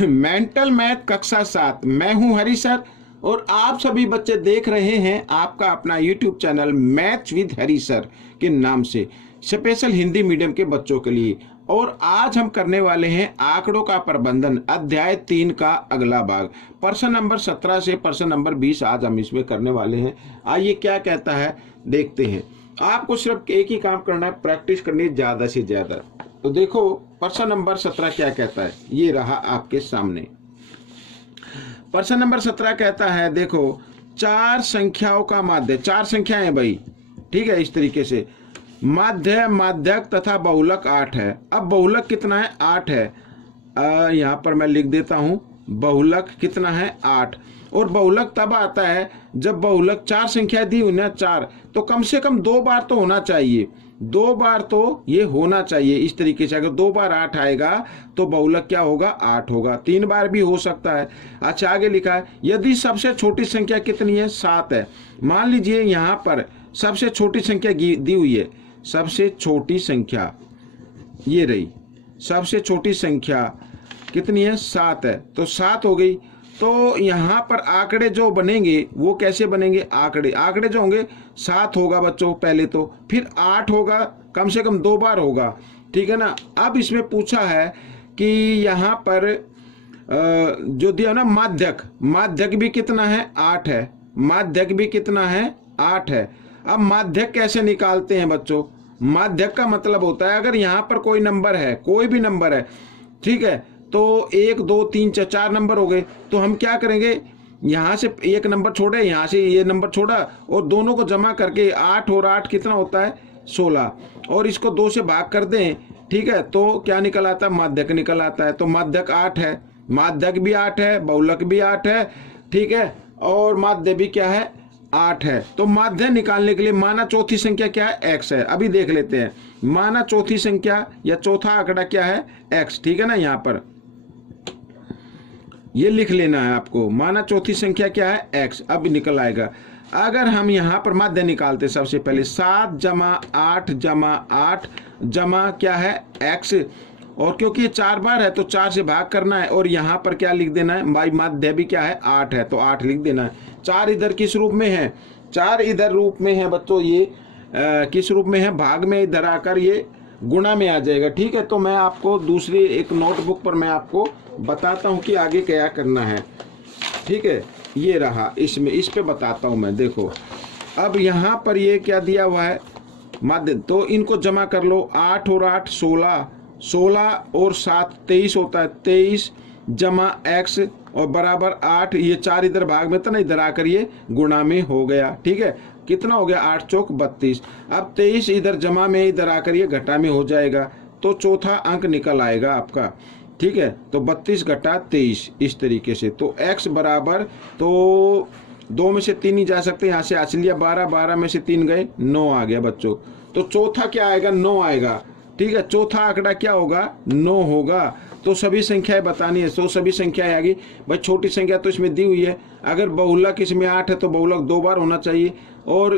Mental math कक्षा 7। मैं हूं हरी सर और आप सभी बच्चे देख रहे हैं आपका अपना YouTube channel math with Hari sir के नाम से, स्पेशल हिंदी मीडियम के बच्चों के लिए। और आज हम करने वाले हैं आंकड़ों का प्रबंधन अध्याय 3 का अगला भाग, प्रश्न नंबर 17 से प्रश्न नंबर 20 आज हम इसमें करने वाले हैं। आइए क्या कहता है देखते हैं। आपको सिर्फ एक ही काम करना है, प्रैक्टिस करनी है ज्यादा से ज्यादा। तो देखो प्रश्न नंबर 17 क्या कहता है, ये रहा आपके सामने। प्रश्न नंबर 17 कहता है, देखो चार संख्याओं का माध्य, चार संख्याएं भाई, ठीक है, इस तरीके से माध्य, माध्यक तथा बहुलक 8 है। अब बहुलक कितना है, 8 है। यहाँ पर मैं लिख देता हूं, बहुलक कितना है, 8। और बहुलक तब आता है जब बहुलक चार संख्या दी हुई ना, 4, तो कम से कम 2 बार तो होना चाहिए, 2 बार तो ये होना चाहिए। इस तरीके से अगर 2 बार 8 आएगा तो बहुलक क्या होगा, 8 होगा। 3 बार भी हो सकता है। अच्छा आगे लिखा है, यदि सबसे छोटी संख्या कितनी है, 7 है। मान लीजिए यहाँ पर सबसे छोटी संख्या दी हुई है, सबसे छोटी संख्या ये रही, सबसे छोटी संख्या कितनी है, 7 है। तो 7 हो गई। तो यहाँ पर आंकड़े जो बनेंगे वो कैसे बनेंगे, आंकड़े जो होंगे 7 होगा बच्चों पहले, तो फिर 8 होगा, कम से कम 2 बार होगा, ठीक है ना। अब इसमें पूछा है कि यहाँ पर जो दिया ना माध्यक भी कितना है, 8 है। माध्यक भी कितना है, 8 है। अब माध्यक कैसे निकालते हैं बच्चों, माध्यक का मतलब होता है अगर यहाँ पर कोई नंबर है, कोई भी नंबर है, ठीक है, तो 1 2 3 4 नंबर हो गए, तो हम क्या करेंगे, यहाँ से एक नंबर छोड़े, यहाँ से ये नंबर छोड़ा और दोनों को जमा करके 8 और 8 कितना होता है, 16, और इसको 2 से भाग कर दें, ठीक है, तो क्या निकल आता है, माध्यक निकल आता है। तो माध्यक 8 है, माध्यक भी 8 है, बहुलक भी 8 है, ठीक है, और माध्य भी क्या है, 8 है। तो माध्य निकालने के लिए माना चौथी संख्या क्या है, x है। अभी देख लेते हैं, माना चौथी संख्या या चौथा आंकड़ा क्या है, x, ठीक है ना। यहाँ पर ये लिख लेना है आपको, माना चौथी संख्या क्या है, x। अब निकल आएगा। अगर हम यहाँ पर माध्य निकालते सबसे पहले 7 जमा 8 जमा 8 जमा क्या है, x, और क्योंकि ये 4 बार है तो 4 से भाग करना है, और यहाँ पर क्या लिख देना है, भाई माध्य भी क्या है, 8 है, तो 8 लिख देना है। 4 इधर किस रूप में है, 4 इधर रूप में है बच्चों, ये किस रूप में है, भाग में, इधर आकर ये गुणा में आ जाएगा, ठीक है। तो मैं आपको दूसरी एक नोटबुक पर मैं आपको बताता हूं कि आगे क्या करना है, ठीक है। ये रहा, इसमें इस पे बताता हूं मैं। देखो अब यहाँ पर ये क्या दिया हुआ है, माध्य, तो इनको जमा कर लो, 8 और 8 16, 16 और 7 23 होता है, 23 जमा x और बराबर 8, ये 4 इधर भाग में था ना, इधर आकर ये गुणा में हो गया, ठीक है। कितना हो गया, 8 चौक 32। अब 23 इधर जमा में, इधर आकर ये घटा में हो जाएगा, तो चौथा अंक निकल आएगा आपका, ठीक है। तो 32 घटा 23 इस तरीके से। तो x बराबर, तो 2 में से 3 ही जा सकते, यहाँ से आच लिया 12, 12 में से 3 गए, 9 आ गया बच्चों। तो चौथा क्या आएगा, 9 आएगा, ठीक है। चौथा आंकड़ा क्या होगा, 9 होगा। तो सभी संख्याएं बतानी है, तो सभी संख्याएं आ गई भाई। छोटी संख्या तो इसमें दी हुई है, अगर बहुलक इसमें 8 है तो बहुलक 2 बार होना चाहिए, और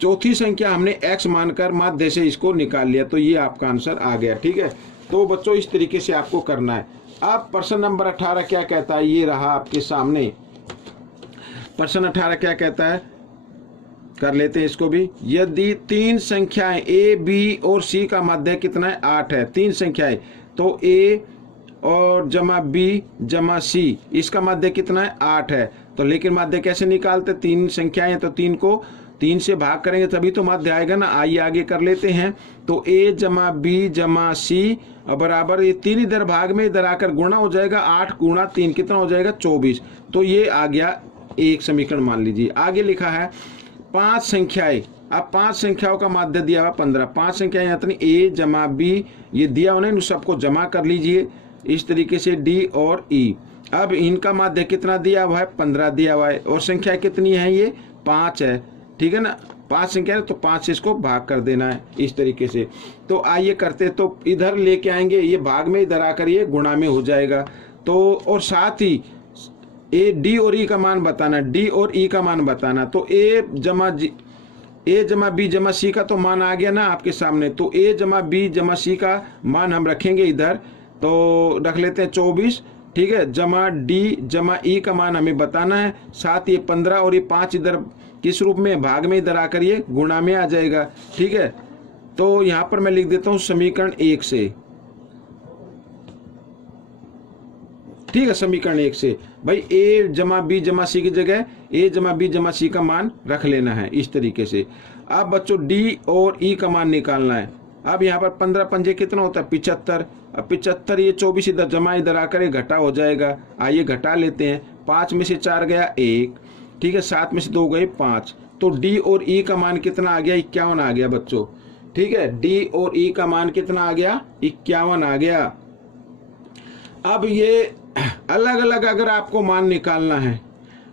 चौथी संख्या हमने x मानकर माध्य से इसको निकाल लिया, तो ये आपका आंसर आ गया, ठीक है। तो बच्चों इस तरीके से आपको करना है। अब प्रश्न नंबर 18 क्या कहता है, ये रहा आपके सामने। प्रश्न 18 क्या कहता है, कर लेते हैं इसको भी। यदि 3 संख्याएं a b और c का माध्य कितना है, 8 है। 3 संख्याएं, तो a और जमा b जमा c, इसका माध्य कितना है, 8 है। तो लेकिन माध्य कैसे निकालते, 3 संख्याएं तो 3 को 3 से भाग करेंगे तभी तो माध्य आएगा ना। आइए आगे कर लेते हैं। तो a जमा b जमा c बराबर, ये 3 इधर भाग में, इधर आकर गुणा हो जाएगा, 8 गुणा 3 कितना हो जाएगा, 24। तो ये आ गया एक समीकरण मान लीजिए। आगे लिखा है 5 संख्याएं। अब 5 संख्याओं का माध्य दिया हुआ 15, 5 संख्याएं यानी a जमा b, ये दिया हुआ, इन सबको जमा कर लीजिए इस तरीके से, d और e। अब इनका माध्य कितना दिया हुआ है, 15 दिया हुआ है, और संख्या कितनी है, ये 5 है, ठीक है ना। 5 संख्या है तो 5 से इसको भाग कर देना है इस तरीके से। तो आइए करते, तो इधर लेके आएंगे, ये भाग में, इधर आकर ये गुणा में हो जाएगा। तो और साथ ही d और e का मान बताना, d और e का मान बताना। तो a जमा b जमा c का तो मान आ गया ना आपके सामने। तो a जमा b जमा c का मान हम रखेंगे इधर, तो रख लेते हैं 24 ठीक है, जमा डी जमा ई का मान हमें बताना है। साथ ये 15 और ये 5 इधर किस रूप में, भाग में, इधर आकर ये गुणा में आ जाएगा। ठीक है, तो यहाँ पर मैं लिख देता हूँ समीकरण 1 से। ठीक है, समीकरण 1 से भाई ए जमा बी जमा सी की जगह ए जमा बी जमा सी का मान रख लेना है इस तरीके से। अब बच्चों डी और ई का मान निकालना है। अब यहाँ पर 15 पंजे कितना होता है 75। अब 75 ये 24 इधर जमा इधर आकर ये घटा हो जाएगा। आइए घटा लेते हैं। 5 में से 4 गया 1, ठीक है, 7 में से 2 गए 5। तो डी और ई का मान कितना आ गया 51 आ गया बच्चों। ठीक है, डी और ई का मान कितना आ गया 51 आ गया। अब ये अलग अलग अगर आपको मान निकालना है,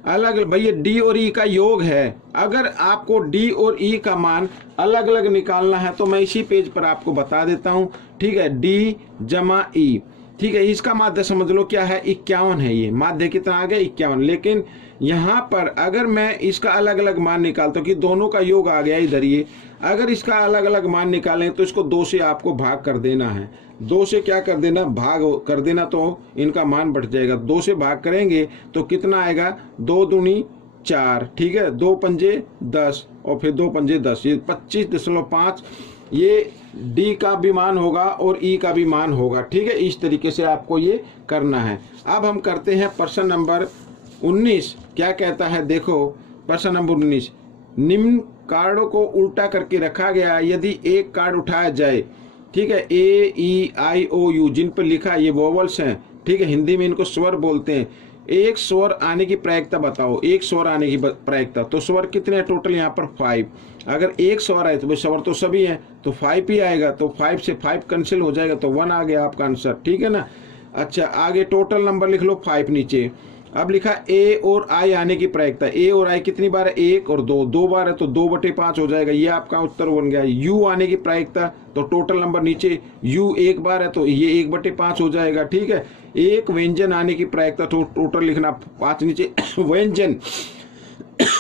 अलग भैया डी और ई का योग है, अगर आपको डी और ई का मान अलग अलग निकालना है तो मैं इसी पेज पर आपको बता देता हूं। ठीक है, डी जमा ई, ठीक है, इसका माध्य समझ लो क्या है 51 है। ये माध्य कितना आ गया 51। लेकिन यहाँ पर अगर मैं इसका अलग अलग मान निकालता हूँ कि दोनों का योग आ गया इधर, ये अगर इसका अलग अलग मान निकालें तो इसको 2 से आपको भाग कर देना है। 2 से क्या कर देना, भाग कर देना, तो इनका मान बढ़ जाएगा। 2 से भाग करेंगे तो कितना आएगा 2 दूनी 4, ठीक है, 2 पंजे 10 और फिर 2 पंजे 10, ये 25.5 ये डी का भी मान होगा और ई का भी मान होगा। ठीक है, इस तरीके से आपको ये करना है। अब हम करते हैं प्रश्न नंबर 19। क्या कहता है देखो, प्रश्न नंबर 19, निम्न कार्डों को उल्टा करके रखा गया। यदि एक कार्ड उठाया जाए, ठीक है, ए ई आई ओ यू जिन पर लिखा ये वोवल्स हैं, ठीक है, हिंदी में इनको स्वर बोलते हैं। एक स्वर आने की प्रायिकता बताओ, एक स्वर आने की प्रायिकता। तो स्वर कितने हैं टोटल यहाँ पर 5। अगर एक स्वर आए तो भाई स्वर तो सभी हैं तो 5 ही आएगा। तो 5 से 5 कैंसिल हो जाएगा तो 1 आ गया आपका आंसर। ठीक है ना। अच्छा, आगे टोटल नंबर लिख लो 5 नीचे। अब लिखा ए और आई आने की प्रायिकता। ए और आई कितनी बार है 1 और 2, 2 बार है तो 2/5 हो जाएगा। ये आपका उत्तर बन गया। यू आने की प्रायिकता, तो टोटल नंबर नीचे यू 1 बार है तो ये 1/5 हो जाएगा। ठीक है, एक व्यंजन आने की प्रायिकता, तो टोटल लिखना 5 नीचे। व्यंजन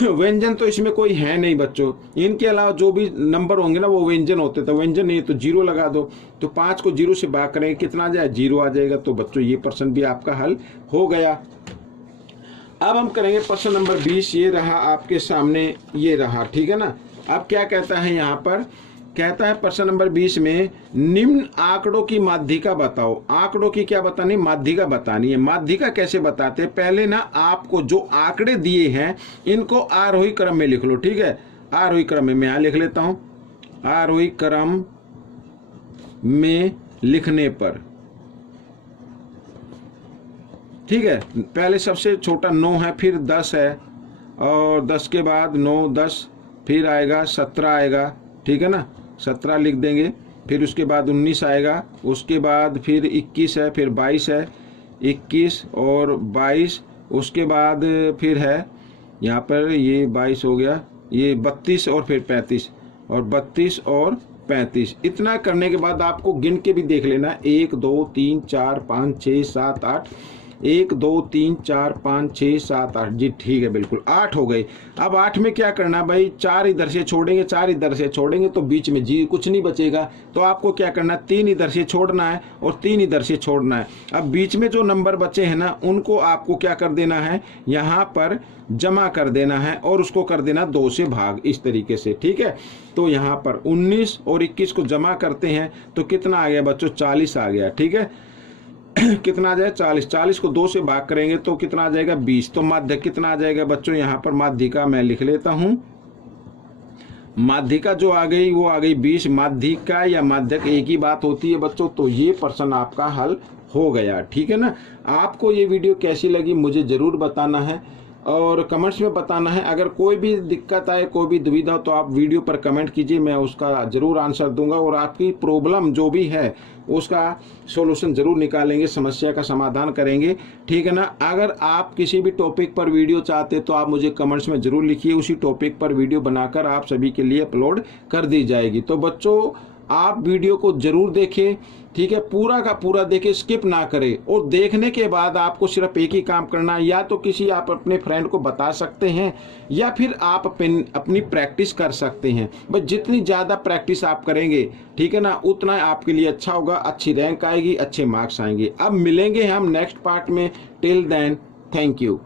व्यंजन तो इसमें कोई है नहीं बच्चों, इनके अलावा जो भी नंबर होंगे ना वो व्यंजन होते, तो व्यंजन नहीं तो 0 लगा दो। तो 5 को 0 से भाग करेंगे कितना आ जाए 0 आ जाएगा। तो बच्चों ये प्रश्न भी आपका हल हो गया। अब हम करेंगे प्रश्न नंबर 20। ये रहा आपके सामने, ये रहा। ठीक है ना। अब क्या कहता है यहाँ पर, कहता है प्रश्न नंबर 20 में निम्न आंकड़ों की माध्यिका बताओ। आंकड़ों की क्या बतानी, माध्यिका बतानी है। माध्यिका कैसे बताते हैं, पहले ना आपको जो आंकड़े दिए हैं इनको आरोही क्रम में लिख लो। ठीक है, आरोही क्रम में मैं यहाँ लिख लेता हूँ। आरोही क्रम में लिखने पर, ठीक है, पहले सबसे छोटा 9 है, फिर 10 है, और 10 के बाद 9 10, फिर आएगा 17 आएगा। ठीक है ना, 17 लिख देंगे। फिर उसके बाद 19 आएगा, उसके बाद फिर 21 है, फिर 22 है, 21 और 22, उसके बाद फिर है यहाँ पर ये 22 हो गया, ये 32 और फिर 35, और 32 और 35। इतना करने के बाद आपको गिन के भी देख लेना, 1 2 3 4 5 6 7 8, 1 2 3 4 5 6 7 8। जी ठीक है, बिल्कुल 8 हो गए। अब 8 में क्या करना भाई, 4 इधर से छोड़ेंगे, 4 इधर से छोड़ेंगे तो बीच में जी कुछ नहीं बचेगा। तो आपको क्या करना है, 3 इधर से छोड़ना है और 3 इधर से छोड़ना है। अब बीच में जो नंबर बचे हैं ना उनको आपको क्या कर देना है, यहाँ पर जमा कर देना है और उसको कर देना 2 से भाग, इस तरीके से। ठीक है, तो यहाँ पर 19 और 21 को जमा करते हैं तो कितना आ गया बच्चों, 40 आ गया। ठीक है, कितना आ जाए 40। 40 को 2 से भाग करेंगे तो कितना आ जाएगा 20। तो माध्य कितना आ जाएगा बच्चों, यहाँ पर माध्यिका मैं लिख लेता हूँ। माध्यिका जो आ गई वो आ गई 20। माध्यिका या माध्यक एक ही बात होती है बच्चों। तो ये प्रश्न आपका हल हो गया। ठीक है ना। आपको ये वीडियो कैसी लगी मुझे जरूर बताना है और कमेंट्स में बताना है। अगर कोई भी दिक्कत आए, कोई भी दुविधा हो तो आप वीडियो पर कमेंट कीजिए, मैं उसका जरूर आंसर दूंगा और आपकी प्रॉब्लम जो भी है उसका सॉल्यूशन जरूर निकालेंगे, समस्या का समाधान करेंगे। ठीक है ना। अगर आप किसी भी टॉपिक पर वीडियो चाहते तो आप मुझे कमेंट्स में जरूर लिखिए, उसी टॉपिक पर वीडियो बनाकर आप सभी के लिए अपलोड कर दी जाएगी। तो बच्चों आप वीडियो को जरूर देखें, ठीक है, पूरा का पूरा देखें, स्किप ना करें। और देखने के बाद आपको सिर्फ एक ही काम करना है, या तो किसी आप अपने फ्रेंड को बता सकते हैं या फिर आप अपनी प्रैक्टिस कर सकते हैं। बस जितनी ज़्यादा प्रैक्टिस आप करेंगे, ठीक है ना, उतना आपके लिए अच्छा होगा, अच्छी रैंक आएगी, अच्छे मार्क्स आएंगे। अब मिलेंगे हम नेक्स्ट पार्ट में। Till then, thank you.